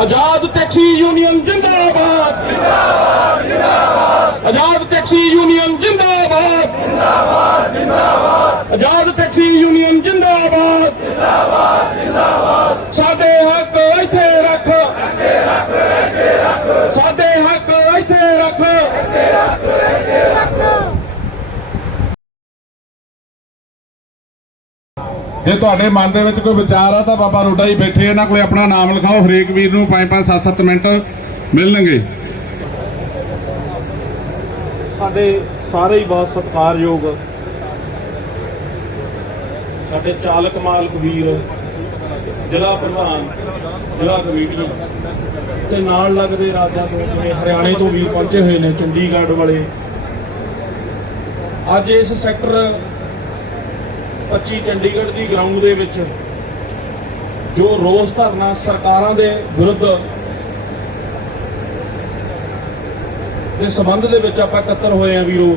ਆਜ਼ਾਦ taxi union ਜਿੰਦਾਬਾਦ। ਜਿੰਦਾਬਾਦ ਜਿੰਦਾਬਾਦ ਆਜ਼ਾਦ ਟੈਕਸੀ ਯੂਨੀਅਨ ਜਿੰਦਾਬਾਦ। ਜਿੰਦਾਬਾਦ ਜਿੰਦਾਬਾਦ ਆਜ਼ਾਦ ਟੈਕਸੀ ਯੂਨੀਅਨ ਜਿੰਦਾਬਾਦ। ਜਿੰਦਾਬਾਦ ਜਿੰਦਾਬਾਦ। ਸਾਡੇ ਹੱਕ ਇੱਥੇ ਰੱਖ। ਇੱਥੇ ਰੱਖ ਇੱਥੇ ਰੱਖ। ਸਾਡੇ ਹੱਕ ਇੱਥੇ ਰੱਖ ਜੇ ਤੁਹਾਡੇ ਮਨ ਦੇ ਵਿੱਚ ਕੋਈ ਵਿਚਾਰ ਆ ਤਾਂ ਬਾਬਾ ਰੋਡਾ ਜੀ ਬੈਠੇ, ਇਹਨਾਂ ਕੋਲੇ ਆਪਣਾ ਨਾਮ ਲਿਖਾਓ, ਹਰੇਕ ਵੀਰ ਨੂੰ 5-5 7-7 ਮਿੰਟ ਮਿਲਣਗੇ। ਸਾਡੇ ਸਾਰੇ ਹੀ ਬਹੁਤ ਸਤਿਕਾਰਯੋਗ ਸਾਡੇ ਚਾਲਕ ਮਾਲਕ ਵੀਰ, ਜ਼ਿਲ੍ਹਾ ਪ੍ਰਧਾਨ, ਜ਼ਿਲ੍ਹਾ ਕਮੇਟੀ ਤੇ ਨਾਲ ਲੱਗਦੇ ਰਾਜਾਂ ਤੋਂ ਜਿਵੇਂ ਹਰਿਆਣੇ ਤੋਂ ਵੀਰ ਪਹੁੰਚੇ ਹੋਏ ਨੇ, ਚੰਡੀਗੜ੍ਹ ਵਾਲੇ। ਅੱਜ ਇਸ ਸੈਕਟਰ 25 ਚੰਡੀਗੜ੍ਹ ਦੀ ਗਰਾਊਂਡ ਦੇ ਵਿੱਚ ਜੋ ਰੋਸ ਧਰਨਾ ਸਰਕਾਰਾਂ ਦੇ ਵਿਰੁੱਧ ਦੇ ਸੰਬੰਧ ਦੇ ਵਿੱਚ ਆਪਾਂ ਇਕੱਤਰ ਹੋਏ ਆ ਵੀਰੋ।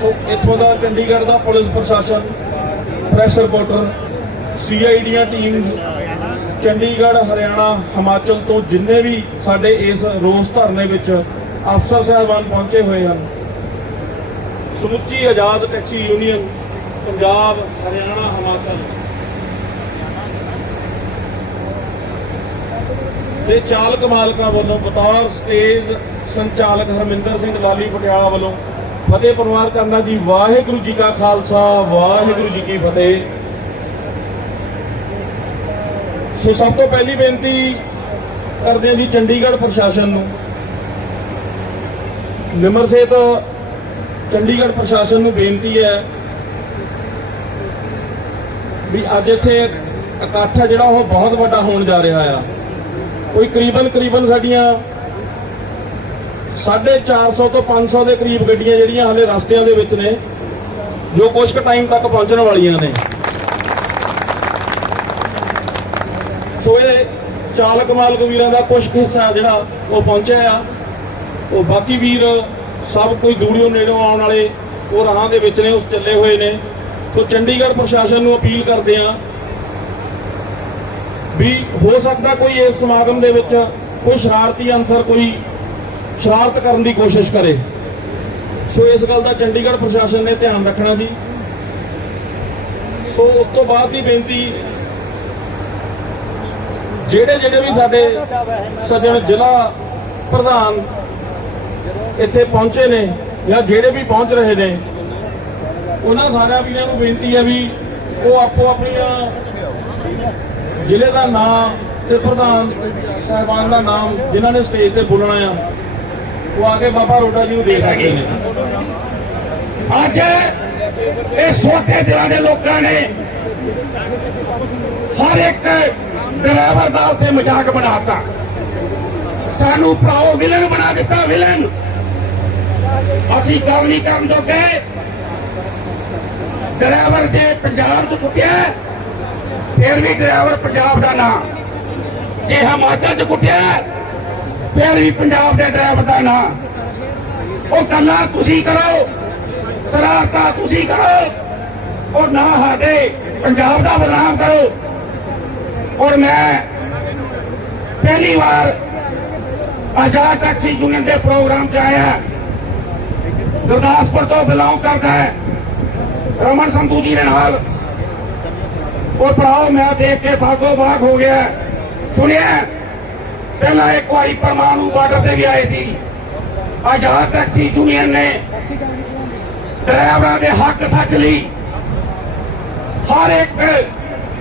ਸੋ ਇੱਥੋਂ ਦਾ ਚੰਡੀਗੜ੍ਹ ਦਾ ਪੁਲਿਸ ਪ੍ਰਸ਼ਾਸਨ ਪ੍ਰੈਸ ਰਿਪੋਰਟਰ ਸੀਆਈਡੀਆਂ ਟੀਮਸ ਚੰਡੀਗੜ੍ਹ, ਹਰਿਆਣਾ, ਹਿਮਾਚਲ ਤੋਂ ਜਿੰਨੇ ਵੀ ਸਾਡੇ ਇਸ ਰੋਸ ਧਰਨੇ ਵਿੱਚ ਅਫਸਰ ਸਾਹਿਬਾਨ ਪਹੁੰਚੇ ਹੋਏ ਹਨ ਸਮੁੱਚੀ ਆਜ਼ਾਦ ਟੈਕਸੀ ਯੂਨੀਅਨ, ਪੰਜਾਬ, ਹਰਿਆਣਾ, ਹਿਮਾਚਲ। ਦੇ ਚਾਲਕ ਮਾਲਕਾਂ ਵੱਲੋਂ ਬਤੌਰ ਸਟੇਜ ਸੰਚਾਲਕ ਹਰਮਿੰਦਰ ਸਿੰਘ ਲਾਲੀ ਪਟਿਆਲਾ ਵੱਲੋਂ ਫਤਿਹ ਪ੍ਰਵਾਨ ਕਰਨਾ ਜੀ, ਵਾਹਿਗੁਰੂ ਜੀ ਕਾ ਖਾਲਸਾ, ਵਾਹਿਗੁਰੂ ਜੀ ਕੀ ਫਤਿਹ। ਸੋ ਸਭ ਤੋਂ ਪਹਿਲੀ ਬੇਨਤੀ ਕਰਦੇ ਹਾਂ ਜੀ ਚੰਡੀਗੜ੍ਹ ਪ੍ਰਸ਼ਾਸਨ ਨੂੰ। ਨਿਮਰ ਸੇਤ ਚੰਡੀਗੜ੍ਹ ਪ੍ਰਸ਼ਾਸਨ ਨੂੰ ਬੇਨਤੀ ਹੈ ਵੀ ਅੱਜ ਇੱਥੇ ਇਕੱਠ ਹੈ ਜਿਹੜਾ ਉਹ ਬਹੁਤ ਵੱਡਾ ਹੋਣ ਜਾ ਰਿਹਾ ਆ। ਕੋਈ ਕਰੀਬਨ ਕਰੀਬਨ ਸਾਡੀਆਂ 450 ਤੋਂ 500 ਦੇ ਕਰੀਬ ਗੱਡੀਆਂ ਜਿਹੜੀਆਂ ਹਾਲੇ ਰਸਤਿਆਂ ਦੇ ਵਿੱਚ ਨੇ, ਜੋ ਕੁਝ ਕੁ ਟਾਈਮ ਤੱਕ ਪਹੁੰਚਣ ਵਾਲੀਆਂ ਨੇ। ਸੋ ਇਹ ਚਾਲਕ ਮਾਲਕ ਵੀਰਾਂ ਦਾ ਕੁਝ ਕੁ ਹਿੱਸਾ ਜਿਹੜਾ ਉਹ ਪਹੁੰਚਿਆ ਆ। ਉਹ ਬਾਕੀ ਵੀਰ ਸਭ ਕੋਈ ਦੂੜੀਓ ਨੇੜੋਂ ਆਉਣ ਵਾਲੇ ਉਹ ਰਾਹਾਂ ਦੇ ਵਿੱਚ ਨੇ, ਉਸ ਚੱਲੇ ਹੋਏ ਨੇ। ਸੋ ਚੰਡੀਗੜ੍ਹ ਪ੍ਰਸ਼ਾਸਨ ਨੂੰ ਅਪੀਲ ਕਰਦੇ ਆ ਵੀ ਹੋ ਸਕਦਾ ਕੋਈ ਇਸ ਸਮਾਗਮ ਦੇ ਵਿੱਚ ਕੋਈ ਸ਼ਰਾਰਤੀ ਅਨਸਰ ਕੋਈ ਸ਼ਰਾਰਤ ਕਰਨ ਦੀ ਕੋਸ਼ਿਸ਼ ਕਰੇ। ਸੋ ਇਸ ਗੱਲ ਦਾ ਚੰਡੀਗੜ੍ਹ ਪ੍ਰਸ਼ਾਸਨ ਨੇ ਧਿਆਨ ਰੱਖਣਾ ਜੀ। ਸੋ ਉਸ ਤੋਂ ਬਾਅਦ ਦੀ ਬੇਨਤੀ ਜਿਹੜੇ ਜਿਹੜੇ ਵੀ ਸਾਡੇ ਸੱਜਣ ਜ਼ਿਲ੍ਹਾ ਪ੍ਰਧਾਨ ਇੱਥੇ ਪਹੁੰਚੇ ਨੇ ਜਾਂ ਜਿਹੜੇ ਵੀ ਪਹੁੰਚ ਰਹੇ ਨੇ ਉਹਨਾਂ ਸਾਰਿਆਂ ਵੀਰਾਂ ਨੂੰ ਬੇਨਤੀ ਹੈ ਵੀ ਉਹ ਆਪੋ ਆਪਣੀਆਂ ਜ਼ਿਲ੍ਹੇ ਦਾ ਨਾਮ ਤੇ ਪ੍ਰਧਾਨ ਸਾਹਿਬਾਨ ਦਾ ਨਾਮ ਜਿਨ੍ਹਾਂ ਨੇ ਸਟੇਜ ਤੇ ਬੋਲਣਾ ਆ ਉਹ ਆ ਕੇ ਬਾਬਾ ਰੋਡਾ ਜੀ ਨੂੰ ਦੇ ਸਕਦੇ ਨੇ। ਅੱਜ ਇਹ ਛੋਟੇ ਦਿਲਾਂ ਦੇ ਲੋਕਾਂ ਨੇ ਹਰ ਇੱਕ ਡਰਾਈਵਰ ਦਾ ਉੱਥੇ ਮਜ਼ਾਕ ਬਣਾਤਾ ਸਾਨੂੰ ਭਰਾਓ ਵਿਲਨ ਬਣਾ ਦਿੱਤਾ ਵਿਲਨ ਅਸੀਂ ਗੱਲ ਨਹੀਂ ਕਰਨ ਜੋਗੇ। ਡਰਾਈਵਰ ਜੇ ਪੰਜਾਬ ਚ ਕੁੱਟਿਆ, ਫਿਰ ਵੀ ਡਰਾਈਵਰ ਪੰਜਾਬ ਦਾ ਨਾਂ। ਜੇ ਹਿਮਾਚਲ ਚ ਕੁੱਟਿਆ, ਫਿਰ ਵੀ ਪੰਜਾਬ ਦੇ ਡਰਾਈਵਰ ਦਾ ਨਾਂ। ਉਹ ਗੱਲਾਂ ਤੁਸੀਂ ਕਰੋ, ਸਰਾਰਤਾ ਤੁਸੀਂ ਕਰੋ ਔਰ ਨਾ ਸਾਡੇ ਪੰਜਾਬ ਦਾ ਬਦਨਾਮ ਕਰੋ। ਔਰ ਮੈਂ ਪਹਿਲੀ ਵਾਰ ਆਜ਼ਾਦ ਟੈਕਸੀ ਯੂਨੀਅਨ ਦੇ ਪ੍ਰੋਗਰਾਮ 'ਚ ਆਇਆ। ਗੁਰਦਾਸਪੁਰ ਤੋਂ ਬਿਲੋਂਗ ਕਰਦਾ ਹੈ ਰਮਨ ਸੰਧੂ ਜੀ ਦੇ ਨਾਲ ਉਹ ਭਰਾਓ ਮੈਂ ਦੇਖ ਕੇ ਬਾਗੋ ਬਾਗ ਹੋ ਗਿਆ ਸੁਣਿਆ ਪਹਿਲਾਂ ਇੱਕ ਵਾਰੀ ਪਰਮਾਣੂ ਬਾਰਡਰ ਤੇ ਵੀ ਆਏ ਸੀ ਆਜ਼ਾਦ ਟੈਕਸੀ ਯੂਨੀਅਨ ਨੇ ਡਰਾਈਵਰਾਂ ਦੇ ਹੱਕ ਸੱਚ ਲਈ ਹਰ ਇੱਕ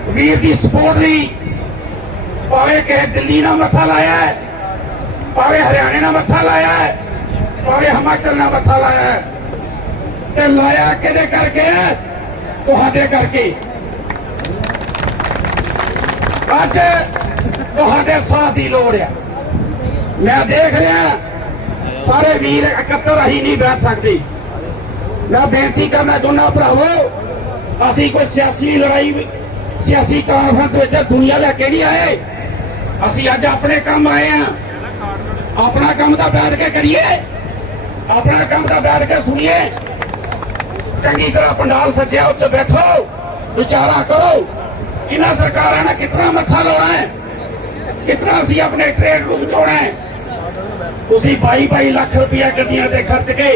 ਵੀਰ ਦੀ ਸਪੋਰਟ ਲਈ ਭਾਵੇਂ ਕਿ ਦਿੱਲੀ ਨਾਲ ਮੱਥਾ ਲਾਇਆ ਹੈ ਭਾਵੇਂ ਹਰਿਆਣੇ ਨਾਲ ਮੱਥਾ ਲਾਇਆ ਹੈ ਭਾਵੇਂ ਹਿਮਾਚਲ ਨਾਲ ਮੱਥਾ ਲਾਇਆ ਤੇ ਲਾਇਆ ਕਿਹਦੇ ਕਰਕੇ? ਤੁਹਾਡੇ ਕਰਕੇ। ਅੱਜ ਤੁਹਾਡੇ ਸਾਥ ਦੀ ਲੋੜ ਹੈ ਮੈਂ ਦੇਖ ਰਿਹਾ, ਸਾਰੇ ਵੀਰ ਇਕੱਤਰ ਹੀ ਨਹੀਂ ਬੈਠ ਸਕਦੇ। ਮੈਂ ਬੇਨਤੀ ਕਰਨਾ ਚਾਹੁੰਦਾ, ਭਰਾਵੋ, ਅਸੀਂ ਕੋਈ ਸਿਆਸੀ ਲੜਾਈ, ਸਿਆਸੀ ਕਾਨਫਰੰਸ ਵਿੱਚ ਦੁਨੀਆ ਲੈ ਕੇ ਨਹੀਂ ਆਏ। ਅਸੀਂ ਅੱਜ ਆਪਣੇ ਕੰਮ ਆਏ ਆ ਆਪਣਾ ਕੰਮ ਤਾਂ ਬੈਠ ਕੇ ਕਰੀਏ। ਆਪਣਾ ਕੰਮ ਤਾਂ ਬੈਠ ਕੇ ਸੁਣੀਏ। ਚੰਗੀ ਤਰ੍ਹਾਂ ਪੰਡਾਲ ਸੱਜਿਆ ਉੱਤੇ ਬੈਠੋ। ਵਿਚਾਰਾ ਕਰੋ। ਇਹਨਾਂ ਸਰਕਾਰਾਂ ਨੇ ਕਿਤਨਾ ਮੱਥਾ ਲਾਉਣਾ ਹੈ? ਕਿਤਨਾ ਅਸੀਂ ਆਪਣੇ ਟ੍ਰੇਡ ਨੂੰ ਬਚਾਉਣਾ ਹੈ? ਤੁਸੀਂ 22 22 ਲੱਖ ਰੁਪਇਆ ਗੱਡੀਆਂ ਤੇ ਖਰਚ ਕੇ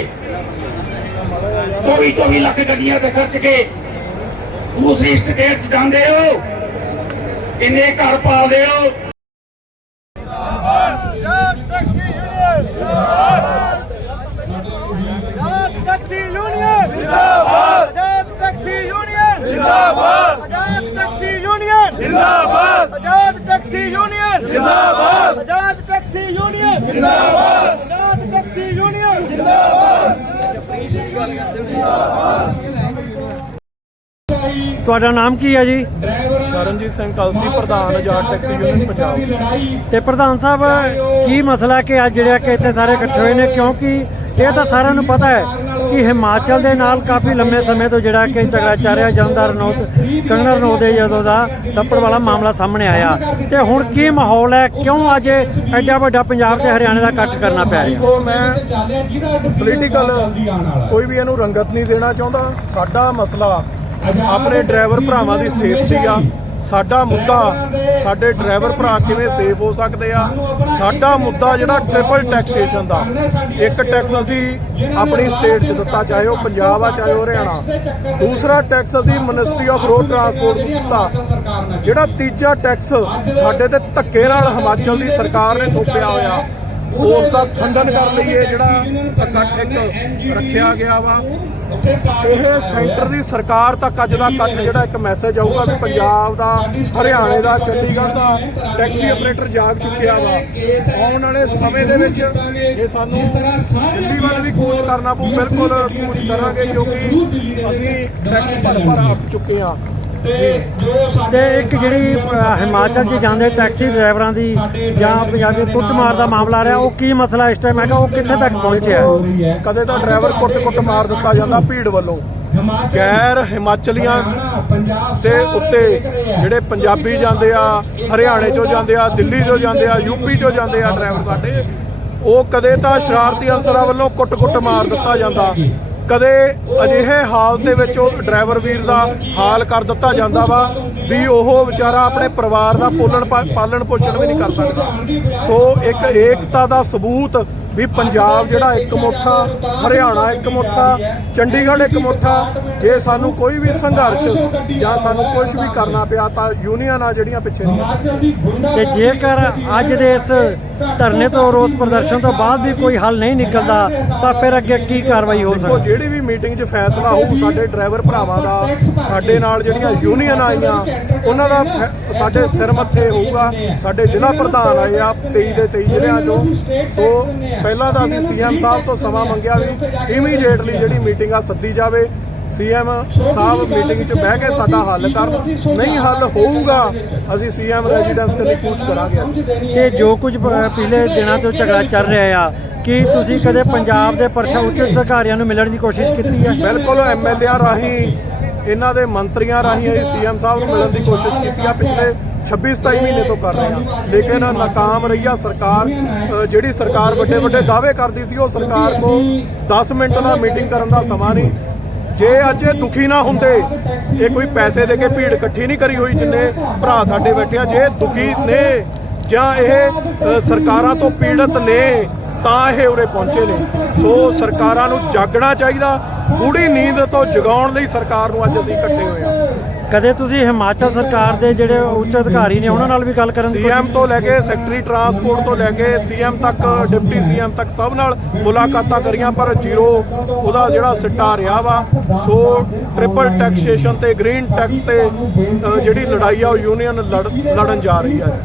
24 24 ਲੱਖ ਗੱਡੀਆਂ ਤੇ ਖਰਚ ਕੇ, ਦੂਸਰੀ ਸਟੇਟ 'ਚ ਜਾਂਦੇ ਹੋ। ਕਿੰਨੇ ਘਰ ਪਾਲਦੇ ਹੋ ਆਜ਼ਾਦ ਟੈਕਸੀ ਯੂਨੀਅਨ ਜਿੰਦਾਬਾਦ ਆਜ਼ਾਦ ਟੈਕਸੀ ਯੂਨੀਅਨ ਜਿੰਦਾਬਾਦ ਆਜ਼ਾਦ ਟੈਕਸੀ ਯੂਨੀਅਨ ਜਿੰਦਾਬਾਦ ਆਜ਼ਾਦ ਟੈਕਸੀ ਯੂਨੀਅਨ ਜਿੰਦਾਬਾਦ ਆਜ਼ਾਦ ਟੈਕਸੀ ਯੂਨੀਅਨ ਜਿੰਦਾਬਾਦ। ਆਜ਼ਾਦ ਟੈਕਸੀ ਯੂਨੀਅਨ ਤੁਹਾਡਾ ਨਾਮ ਕੀ ਹੈ ਜੀ? ਸ਼ਰਨਜੀਤ ਸਿੰਘ ਕਲਸੀ ਪ੍ਰਧਾਨ ਆਜ਼ਾਦ ਟੈਕਸੀ ਯੂਨੀਅਨ ਪੰਜਾਬ। ਤੇ ਪ੍ਰਧਾਨ ਸਾਹਿਬ ਕੀ ਮਸਲਾ ਕਿ ਅੱਜ ਜਿਹੜਾ ਕਿ ਇੱਥੇ ਸਾਰੇ ਇਕੱਠੇ ਹੋਏ ਨੇ? ਕਿਉਂਕਿ ਇਹ ਤਾਂ ਸਾਰਿਆਂ ਨੂੰ ਪਤਾ ਹੈ ਕਿ ਹਿਮਾਚਲ ਦੇ ਨਾਲ ਕਾਫੀ ਲੰਮੇ ਸਮੇਂ ਤੋਂ ਜਿਹੜਾ ਕਿ ਝਗੜਾ ਚੱਲ ਰਿਹਾ ਜਨਦਾਰ ਨੋਤ ਕੰਗਣਾ ਰਣੌਤ ਦੇ ਜਦੋਂ ਦਾ ਥੱਪੜ ਵਾਲਾ ਮਾਮਲਾ ਸਾਹਮਣੇ ਆਇਆ। ਤੇ ਹੁਣ ਕੀ ਮਾਹੌਲ ਹੈ? ਕਿਉਂ ਅੱਜ ਐਡਾ ਵੱਡਾ ਪੰਜਾਬ ਤੇ ਹਰਿਆਣੇ ਦਾ ਇਕੱਠ ਕਰਨਾ ਪਿਆ ਹੈ ਦੇਖੋ, ਮੈਂ ਪੋਲੀਟੀਕਲ ਕੋਈ ਵੀ ਇਹਨੂੰ ਰੰਗਤ ਨਹੀਂ ਦੇਣਾ ਚਾਹੁੰਦਾ। ਸਾਡਾ ਮਸਲਾ ਆਪਣੇ ਡਰਾਈਵਰ ਭਰਾਵਾਂ ਦੀ ਸੇਫਟੀ ਆ। ਸਾਡਾ ਮੁੱਦਾ ਸਾਡੇ ਡਰਾਈਵਰ ਭਰਾ ਕਿਵੇਂ ਸੇਫ ਹੋ ਸਕਦੇ ਆ? ਸਾਡਾ ਮੁੱਦਾ ਜਿਹੜਾ ਟ੍ਰਿਪਲ ਟੈਕਸੇਸ਼ਨ ਦਾ, ਇੱਕ ਟੈਕਸ ਅਸੀਂ ਆਪਣੀ ਸਟੇਟ 'ਚ ਦਿੱਤਾ, ਚਾਹੇ ਉਹ ਪੰਜਾਬ ਆ, ਚਾਹੇ ਉਹ ਹਰਿਆਣਾ। ਦੂਸਰਾ ਟੈਕਸ ਅਸੀਂ ਮਿਨਿਸਟਰੀ ਆਫ ਰੋਡ ਟਰਾਂਸਪੋਰਟ ਨੂੰ ਦਿੱਤਾ, ਜਿਹੜਾ ਤੀਜਾ ਟੈਕਸ ਸਾਡੇ ਤੇ ਧੱਕੇ ਨਾਲ ਹਿਮਾਚਲ ਦੀ ਸਰਕਾਰ ਨੇ ਥੋਪਿਆ ਹੋਇਆ। ਉਸ ਦਾ ਖੰਡਨ ਲਈ ਇਹ ਜਿਹੜਾ ਇਕੱਠ ਇੱਕ ਰੱਖਿਆ ਗਿਆ ਵਾ। ਇਹ ਸੈਂਟਰ ਦੀ ਸਰਕਾਰ ਤੱਕ ਅੱਜ ਦਾ ਇਕੱਠ ਜਿਹੜਾ ਇੱਕ ਮੈਸੇਜ ਆਊਗਾ ਵੀ ਪੰਜਾਬ ਦਾ, ਹਰਿਆਣੇ ਦਾ, ਚੰਡੀਗੜ੍ਹ ਦਾ ਟੈਕਸੀ ਆਪਰੇਟਰ ਜਾਗ ਚੁੱਕਿਆ ਵਾ। ਆਉਣ ਵਾਲੇ ਸਮੇਂ ਦੇ ਵਿੱਚ ਇਹ ਸਾਨੂੰ ਦਿੱਲੀ ਵੱਲ ਵੀ ਕੂਚ ਕਰਨਾ ਪਊ। ਬਿਲਕੁਲ ਕੂਚ ਕਰਾਂਗੇ ਕਿਉਂਕਿ ਅਸੀਂ ਟੈਕਸੀ ਭਰ ਭਰ ਆਪ ਚੁੱਕੇ ਆ ਤੇ ਇੱਕ ਜਿਹੜੀ ਹਿਮਾਚਲ 'ਚ ਜਾਂਦੇ ਟੈਕਸੀ ਡਰਾਈਵਰਾਂ ਦੀ ਜਾਂ ਪੰਜਾਬੀ ਕੁੱਟਮਾਰ ਦਾ ਮਾਮਲਾ ਆ ਰਿਹਾ ਉਹ ਕੀ ਮਸਲਾ ਇਸ ਟਾਈਮ ਹੈਗਾ ਉਹ ਕਿੱਥੇ ਤੱਕ ਪਹੁੰਚਿਆ? ਕਦੇ ਤਾਂ ਡਰਾਈਵਰ ਕੁੱਟ-ਕੁੱਟ ਮਾਰ ਦਿੱਤਾ ਜਾਂਦਾ ਭੀੜ ਵੱਲੋਂ। ਗੈਰ ਹਿਮਾਚਲੀਆਂ ਦੇ ਉੱਤੇ ਜਿਹੜੇ ਪੰਜਾਬੀ ਜਾਂਦੇ ਆ ਹਰਿਆਣੇ ਚੋਂ ਜਾਂਦੇ ਆ ਦਿੱਲੀ ਚੋਂ ਜਾਂਦੇ ਆ ਯੂਪੀ ਚੋਂ ਜਾਂਦੇ ਆ ਡਰਾਈਵਰ ਸਾਡੇ ਉਹ ਕਦੇ ਤਾਂ ਸ਼ਰਾਰਤੀ ਅਨਸਰਾਂ ਵੱਲੋਂ ਕੁੱਟ-ਕੁੱਟ ਮਾਰ ਦਿੱਤਾ ਜਾਂਦਾ। ਕਦੇ ਅਜਿਹੇ ਹਾਲ ਦੇ ਵਿੱਚ ਉਹ ਡਰਾਈਵਰ ਵੀਰ ਦਾ ਹਾਲ ਕਰ ਦਿੱਤਾ ਜਾਂਦਾ ਵਾ ਵੀ ਉਹ ਵਿਚਾਰਾ ਆਪਣੇ ਪਰਿਵਾਰ ਦਾ ਪੋਲਣ ਪਾ- ਪਾਲਣ ਪੋਸ਼ਣ ਵੀ ਨਹੀਂ ਕਰ ਸਕਦਾ। ਸੋ ਇੱਕ ਏਕਤਾ ਦਾ ਸਬੂਤ ਵੀ ਪੰਜਾਬ ਜਿਹੜਾ ਇੱਕ ਮੁੱਠਾ ਹਰਿਆਣਾ ਇੱਕ ਮੁੱਠਾ ਚੰਡੀਗੜ੍ਹ ਇੱਕ ਮੁੱਠਾ ਜੇ ਸਾਨੂੰ ਕੋਈ ਵੀ ਸੰਘਰਸ਼ ਜਾਂ ਸਾਨੂੰ ਕੁਝ ਵੀ ਕਰਨਾ ਪਿਆ ਤਾਂ ਯੂਨੀਅਨ ਆ ਜਿਹੜੀਆਂ ਪਿੱਛੇ ਨਹੀਂ ਤੇ ਜੇਕਰ ਅੱਜ ਦੇ ਇਸ ਧਰਨੇ ਤੋਂ ਰੋਸ ਪ੍ਰਦਰਸ਼ਨ ਤੋਂ ਬਾਅਦ ਵੀ ਕੋਈ ਹੱਲ ਨਹੀਂ ਨਿਕਲਦਾ ਤਾਂ ਫਿਰ ਅੱਗੇ ਕੀ ਕਾਰਵਾਈ ਹੋ ਸਕਦੀ ਜਿਹੜੀ ਵੀ ਮੀਟਿੰਗ 'ਚ ਫੈਸਲਾ ਹੋਊ ਸਾਡੇ ਡਰਾਈਵਰ ਭਰਾਵਾਂ ਦਾ ਸਾਡੇ ਨਾਲ ਜਿਹੜੀਆਂ ਯੂਨੀਅਨ ਆਈਆਂ ਉਹਨਾਂ ਦਾ ਸਾਡੇ ਸਿਰ ਮੱਥੇ ਹੋਊਗਾ ਸਾਡੇ ਜ਼ਿਲ੍ਹਾ ਪ੍ਰਧਾਨ ਆਏ ਆ 23 ਦੇ 23 ਜ਼ਿਲ੍ਹਿਆਂ 'ਚੋਂ। ਸੋ ਪਹਿਲਾਂ ਤਾਂ ਅਸੀਂ ਸੀਐਮ ਸਾਹਿਬ ਤੋਂ ਸਮਾਂ ਮੰਗਿਆ ਵੀ ਇਮੀਡੀਏਟਲੀ ਜਿਹੜੀ ਮੀਟਿੰਗ ਆ ਸੱਦੀ ਜਾਵੇ। ਸੀਐਮ ਸਾਹਿਬ ਮੀਟਿੰਗ 'ਚ ਬਹਿ ਕੇ ਸਾਡਾ ਹੱਲ ਕਰਨ ਨਹੀਂ ਹੱਲ ਹੋਊਗਾ ਅਸੀਂ ਸੀਐਮ ਰੈਜ਼ੀਡੈਂਸ ਕਰਨੀ ਕੂਚ ਕਰਾਂਗੇ। ਕਿ ਜੋ ਕੁਝ ਪਿਛਲੇ ਦਿਨਾਂ ਤੋਂ ਝਗੜਾ ਚੱਲ ਰਿਹਾ ਆ ਕੀ ਤੁਸੀਂ ਕਦੇ ਪੰਜਾਬ ਦੇ ਪਰਸ਼ਾ ਉੱਚ ਅਧਿਕਾਰੀਆਂ ਨੂੰ ਮਿਲਣ ਦੀ ਕੋਸ਼ਿਸ਼ ਕੀਤੀ ਹੈ ਬਿਲਕੁਲ ਐਮਐਲਏ ਰਾਹੀਂ ਇਹਨਾਂ ਦੇ ਮੰਤਰੀਆਂ ਰਾਹੀਂ ਅਸੀਂ ਸੀਐਮ ਸਾਹਿਬ ਨੂੰ ਮਿਲਣ ਦੀ ਕੋਸ਼ਿਸ਼ ਕੀਤੀ ਆ ਪਿਛਲੇ 26 27 ਮਹੀਨੇ ਤੋਂ ਕਰ ਰਹੇ ਆ। ਲੇਕਿਨ ਨਾਕਾਮ ਰਹੀ ਆ ਸਰਕਾਰ ਜਿਹੜੀ ਸਰਕਾਰ ਵੱਡੇ ਵੱਡੇ ਦਾਅਵੇ ਕਰਦੀ ਸੀ ਉਹ ਸਰਕਾਰ ਕੋ 10 ਮਿੰਟ ਦਾ ਮੀਟਿੰਗ ਕਰਨ ਦਾ ਸਮਾਂ ਨਹੀਂ। ਜੇ ਅੱਜ ਇਹ ਦੁਖੀ ਨਾ ਹੁੰਦੇ ਇਹ ਕੋਈ ਪੈਸੇ ਦੇ ਕੇ ਭੀੜ ਇਕੱਠੀ ਨਹੀਂ ਕਰੀ ਹੋਈ ਜਿੰਨੇ ਭਰਾ ਸਾਡੇ ਬੈਠੇ ਆ ਜੇ ਦੁਖੀ ਨੇ ਜਾਂ ਇਹ ਸਰਕਾਰਾਂ ਤੋਂ ਪੀੜਤ ਨੇ ਤਾਂ ਇਹ ਉਰੇ ਪਹੁੰਚੇ ਨੇ। ਸੋ ਸਰਕਾਰਾਂ ਨੂੰ ਜਾਗਣਾ ਚਾਹੀਦਾ ਗੂੜੀ ਨੀਂਦ ਤੋਂ ਜਗਾਉਣ ਲਈ ਸਰਕਾਰ ਨੂੰ ਅੱਜ ਅਸੀਂ ਇਕੱਠੇ ਹੋਏ ਹਾਂ। ਕਦੇ ਤੁਸੀਂ ਹਿਮਾਚਲ ਸਰਕਾਰ ਦੇ ਜਿਹੜੇ ਉੱਚ ਅਧਿਕਾਰੀ ਨੇ ਉਹਨਾਂ ਨਾਲ ਵੀ ਗੱਲ ਕਰਨ ਦੀ ਸੀਐਮ ਤੋਂ ਲੈ ਕੇ ਸੈਕਟਰੀ ਟਰਾਂਸਪੋਰਟ ਤੋਂ ਲੈ ਕੇ ਸੀਐਮ ਤੱਕ ਡਿਪਟੀ ਸੀਐਮ ਤੱਕ ਸਭ ਨਾਲ ਮੁਲਾਕਾਤਾਂ ਕਰੀਆਂ ਪਰ ਜ਼ੀਰੋ ਉਹਦਾ ਜਿਹੜਾ ਸਿੱਟਾ ਰਿਹਾ ਵਾ। ਸੋ ਟ੍ਰਿਪਲ ਟੈਕਸੇਸ਼ਨ ਤੇ ਗ੍ਰੀਨ ਟੈਕਸ ਤੇ ਜਿਹੜੀ ਲੜਾਈ ਆ ਉਹ ਯੂਨੀਅਨ ਲੜ- ਲੜਨ ਜਾ ਰਹੀ ਆ।